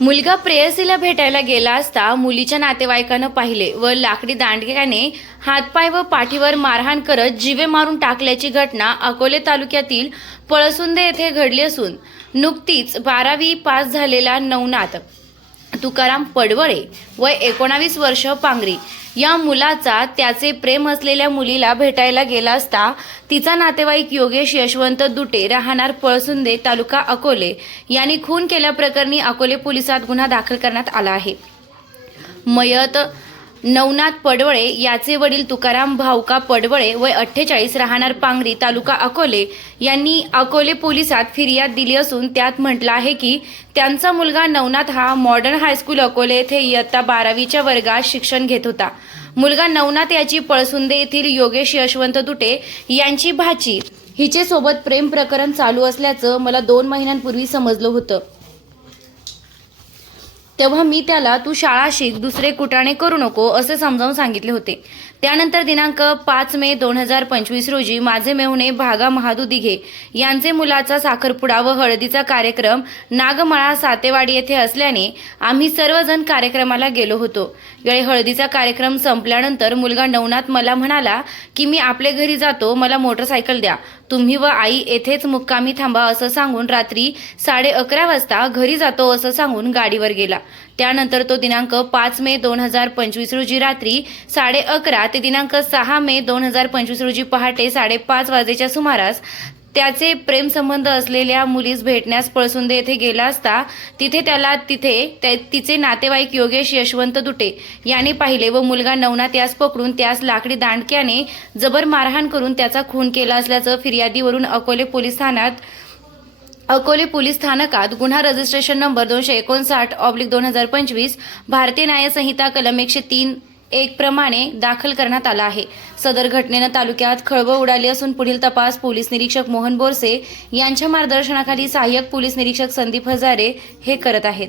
मुलगा प्रेयसीला भेटायला गेला असता मुलीच्या नातेवाईकानं पाहिले व लाकडी दांडग्याने हातपाय व पाठीवर मारहाण करत जीवे मारून टाकल्याची घटना अकोले तालुक्यातील पळसुंदे येथे घडली असून नुकतीच बारावी पास झालेला नवनाथ. तुकाराम पडवळे वय एकोणावीस वर्ष पांगरी. या मुलाचा त्याचे प्रेम असलेल्या मुलीला भेटायला गेला असता तिचा नातेवाईक योगेश यशवंत दुटे राहणार पळसुंदे तालुका अकोले. यांनी खून केल्याप्रकरणी अकोले पोलिसात गुन्हा दाखल करण्यात आला आहे. मयत नवनाथ पडवळे याचे वडील तुकाराम भावका पडवळे वय अठ्ठेचाळीस राहणार पांगरी तालुका अकोले. यांनी अकोले पोलिसात फिर्याद दिली असून त्यात म्हटलं आहे की त्यांचा मुलगा नवनाथ हा मॉडर्न हायस्कूल अकोले येथे इयत्ता बारावीच्या वर्गात शिक्षण घेत होता. मुलगा नवनाथ याची पळसुंदे येथील योगेश यशवंत दुटे यांची भाची. हिचे सोबत प्रेम प्रकरण चालू असल्याचं मला दोन महिन्यांपूर्वी समजलं होतं. तेव्हा मी त्याला तू शाळा शिक दुसरे कुटाणे करू नको असे समजावून सांगितले होते. त्यानंतर दिनांक पाच मे दोन हजार पंचवीस रोजी माझे मेहुणे भागा महादू दिघे यांचे मुलाचा साखरपुडा व हळदीचा कार्यक्रम नागमळा सातेवाडी येथे असल्याने आम्ही सर्वजण कार्यक्रमाला गेलो होतो. यावेळी हळदीचा कार्यक्रम संपल्यानंतर मुलगा नवनाथ मला म्हणाला की मी आपल्या घरी जातो मला मोटरसायकल द्या. तुम्ही व आई येथेच मुक्कामी थांबा असं सांगून रात्री साडे अकरा वाजता घरी जातो असं सांगून गाडीवर गेला. त्यानंतर तो दिनांक पाच मे दोन हजार पंचवीस रोजी रात्री साडे अकरा ते दिनांक सहा मे दोन हजार पंचवीस रोजी पहाटे साडेपाच वाजेच्या सुमारास त्याचे प्रेमसंबंध असलेल्या मुलीस भेटण्यास पळसुंदे येथे गेला असता तिथे त्याला तिथे त्या- तिचे नातेवाईक योगेश यशवंत दुटे याने पाहिले व मुलगा नवनाथ यास पकडून त्यास लाकडी दांडक्याने जबर मारहाण करून त्याचा खून केला असल्याचं फिर्यादीवरून अकोले पोलीस ठाण्यात अकोले पोलीस स्थानकात गुन्हा रजिस्ट्रेशन नंबर दोनशे एकोणसाठ ऑब्लिक दोन हजार पंचवीस भारतीय न्यायसंहिता कलम एकशे तीन एक प्रमाणे दाखल करण्यात आला आहे. सदर घटनेनं तालुक्यात खळबळ उडाली असून पुढील तपास पोलीस निरीक्षक मोहन बोरसे यांच्या मार्गदर्शनाखाली सहाय्यक पोलीस निरीक्षक संदीप हजारे हे करत आहेत.